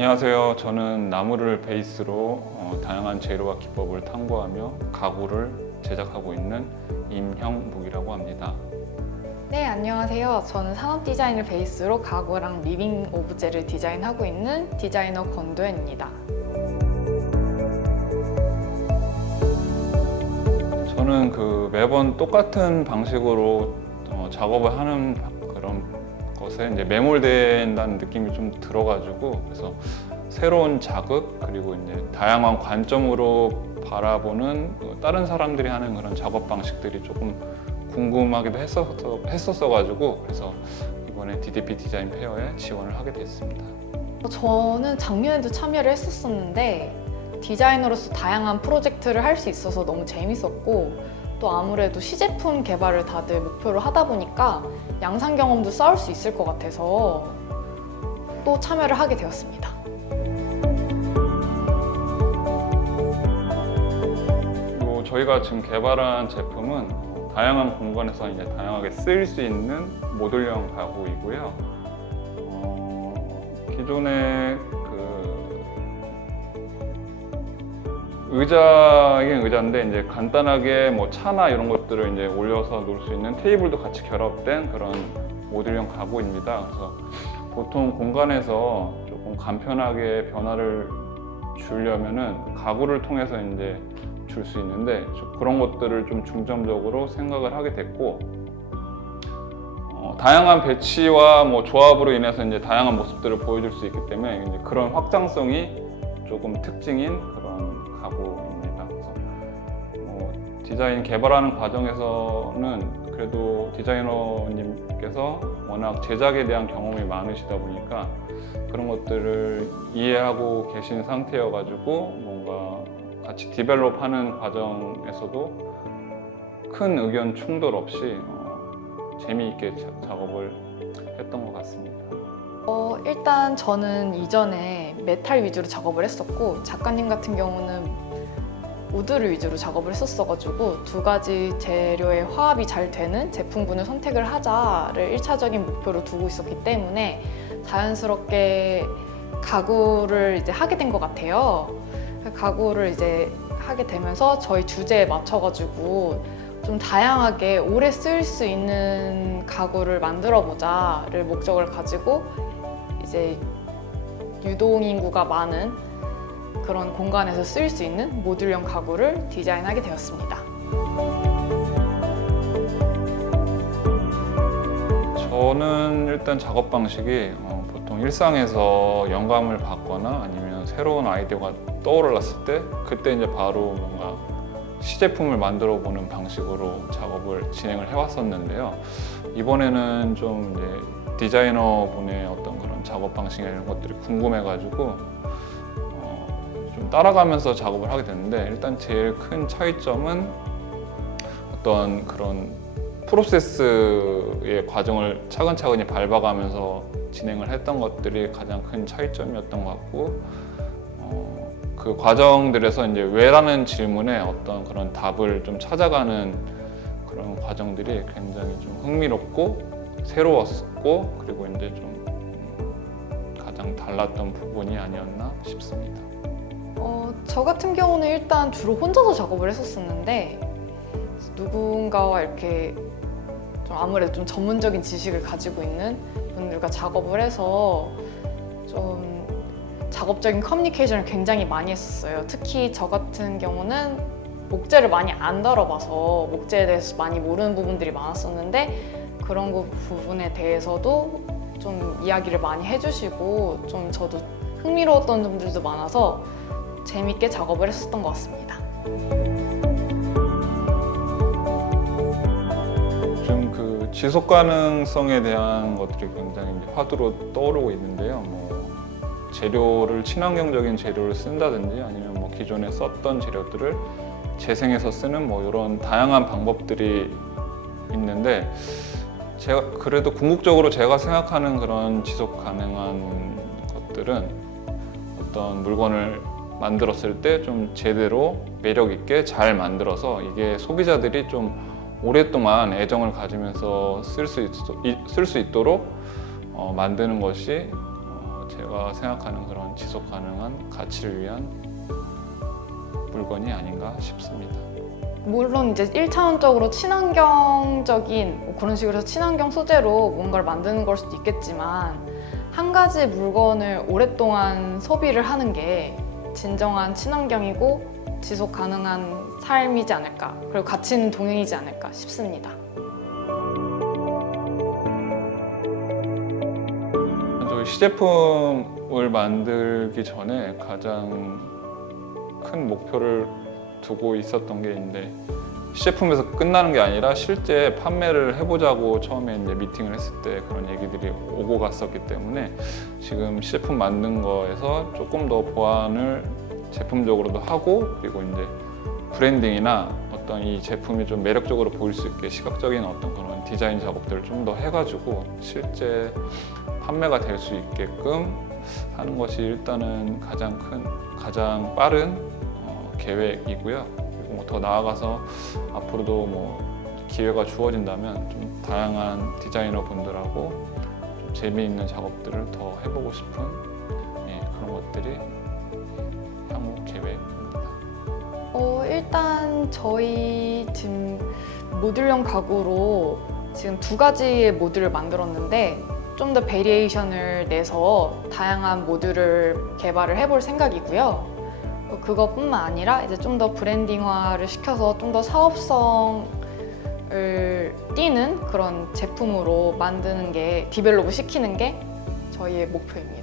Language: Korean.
안녕하세요. 저는 나무를 베이스로 어, 다양한 재료와 기법을 탐구하며 가구를 제작하고 있는 임형묵이라고 합니다. 네, 안녕하세요. 저는 산업 디자인을 베이스로 가구랑 리빙 오브제를 디자인하고 있는 디자이너 권도현입니다. 저는 그 매번 똑같은 방식으로 어, 작업을 하는 그런 것에 이제 매몰된다는 느낌이 좀 들어가지고 그래서 새로운 자극 그리고 이제 다양한 관점으로 바라보는 그 다른 사람들이 하는 그런 작업 방식들이 조금 궁금하기도 했었어 했었어가지고 그래서 이번에 DDP 디자인 페어에 지원을 하게 됐습니다. 저는 작년에도 참여를 했었었는데 디자이너로서 다양한 프로젝트를 할 수 있어서 너무 재밌었고 또 아무래도 시제품 개발을 다들 목표로 하다 보니까 양산 경험도 쌓을 수 있을 것 같아서 또 참여를 하게 되었습니다. 그리고 저희가 지금 개발한 제품은 다양한 공간에서 이제 다양하게 쓰일 수 있는 모듈형 가구이고요. 어, 기존의 의자이긴 의자인데 이제 간단하게 뭐 차나 이런 것들을 이제 올려서 놓을 수 있는 테이블도 같이 결합된 그런 모듈형 가구입니다. 그래서 보통 공간에서 조금 간편하게 변화를 주려면은 가구를 통해서 이제 줄 수 있는데 좀 그런 것들을 좀 중점적으로 생각을 하게 됐고 어, 다양한 배치와 뭐 조합으로 인해서 이제 다양한 모습들을 보여줄 수 있기 때문에 그런 확장성이 조금 특징인 그런 가구입니다. 그래서 어, 디자인 개발하는 과정에서는 그래도 디자이너님께서 워낙 제작에 대한 경험이 많으시다 보니까 그런 것들을 이해하고 계신 상태여가지고 뭔가 같이 디벨롭하는 과정에서도 큰 의견 충돌 없이 어, 재미있게 자- 작업을 했던 것 같습니다. 어, 일단 저는 이전에 메탈 위주로 작업을 했었고 작가님 같은 경우는 우드를 위주로 작업을 했었어가지고 두 가지 재료의 화합이 잘 되는 제품군을 선택을 하자를 1차적인 목표로 두고 있었기 때문에 자연스럽게 가구를 이제 하게 된 것 같아요. 가구를 이제 하게 되면서 저희 주제에 맞춰가지고 좀 다양하게 오래 쓸 수 있는 가구를 만들어 보자를 목적을 가지고 이제 유동 인구가 많은 그런 공간에서 쓸 수 있는 모듈형 가구를 디자인하게 되었습니다. 저는 일단 작업 방식이 어, 보통 일상에서 영감을 받거나 아니면 새로운 아이디어가 떠올랐을 때 그때 이제 바로 뭔가 시제품을 만들어 보는 방식으로 작업을 진행을 해왔었는데요. 이번에는 좀 이제 디자이너 분의 어떤 그런 작업 방식 이런 것들이 궁금해가지고 어, 좀 따라가면서 작업을 하게 됐는데 일단 제일 큰 차이점은 어떤 그런 프로세스의 과정을 차근차근히 밟아가면서 진행을 했던 것들이 가장 큰 차이점이었던 것 같고 어, 그 과정들에서 이제 왜라는 질문에 어떤 그런 답을 좀 찾아가는 그런 과정들이 굉장히 좀 흥미롭고 새로웠고 그리고 이제 좀 음, 가장 달랐던 부분이 아니었나 싶습니다. 어, 저 같은 경우는 일단 주로 혼자서 작업을 했었었는데 누군가와 이렇게 좀 아무래도 좀 전문적인 지식을 가지고 있는 분들과 작업을 해서 좀 작업적인 커뮤니케이션을 굉장히 많이 했었어요. 특히 저 같은 경우는 목재를 많이 안 다뤄봐서 목재에 대해서 많이 모르는 부분들이 많았었는데 그런 거 부분에 대해서도 좀 이야기를 많이 해주시고 좀 저도 흥미로웠던 점들도 많아서 재밌게 작업을 했었던 것 같습니다. 요즘 그 지속 가능성에 대한 것들이 굉장히 화두로 떠오르고 있는데요. 뭐 재료를 친환경적인 재료를 쓴다든지 아니면 뭐 기존에 썼던 재료들을 재생해서 쓰는 뭐 이런 다양한 방법들이 있는데 제가 그래도 궁극적으로 제가 생각하는 그런 지속 가능한 것들은 어떤 물건을 만들었을 때 좀 제대로 매력 있게 잘 만들어서 이게 소비자들이 좀 오랫동안 애정을 가지면서 쓸 수 있도록 어, 만드는 것이 어, 제가 생각하는 그런 지속 가능한 가치를 위한 물건이 아닌가 싶습니다. 물론 이제 1차원적으로 친환경적인 뭐 그런 식으로 친환경 소재로 뭔가를 만드는 걸 수도 있겠지만 한 가지 물건을 오랫동안 소비를 하는 게 진정한 친환경이고 지속 가능한 삶이지 않을까 그리고 가치는 동행이지 않을까 싶습니다. 저희 시제품을 만들기 전에 가장 큰 목표를 두고 있었던 게 있는데 시제품에서 끝나는 게 아니라 실제 판매를 해보자고 처음에 이제 미팅을 했을 때 그런 얘기들이 오고 갔었기 때문에 지금 시제품 만든 거에서 조금 더 보완을 제품적으로도 하고 그리고 이제 브랜딩이나 어떤 이 제품이 좀 매력적으로 보일 수 있게 시각적인 어떤 그런 디자인 작업들을 좀 더 해가지고 실제 판매가 될 수 있게끔 하는 것이 일단은 가장 큰 가장 빠른 어, 계획이고요. 그리고 뭐 더 나아가서 앞으로도 뭐 기회가 주어진다면 좀 다양한 디자이너 분들하고 좀 재미있는 작업들을 더 해보고 싶은 예, 그런 것들이 향후 계획입니다. 어, 일단 저희 지금 모듈형 가구로 지금 두 가지의 모듈을 만들었는데 좀 더 베리에이션을 내서 다양한 모듈을 개발을 해볼 생각이고요. 어, 그것뿐만 아니라 이제 좀 더 브랜딩화를 시켜서 좀 더 사업성을 띠는 그런 제품으로 만드는 게 디벨롭을 시키는 게 저희의 목표입니다.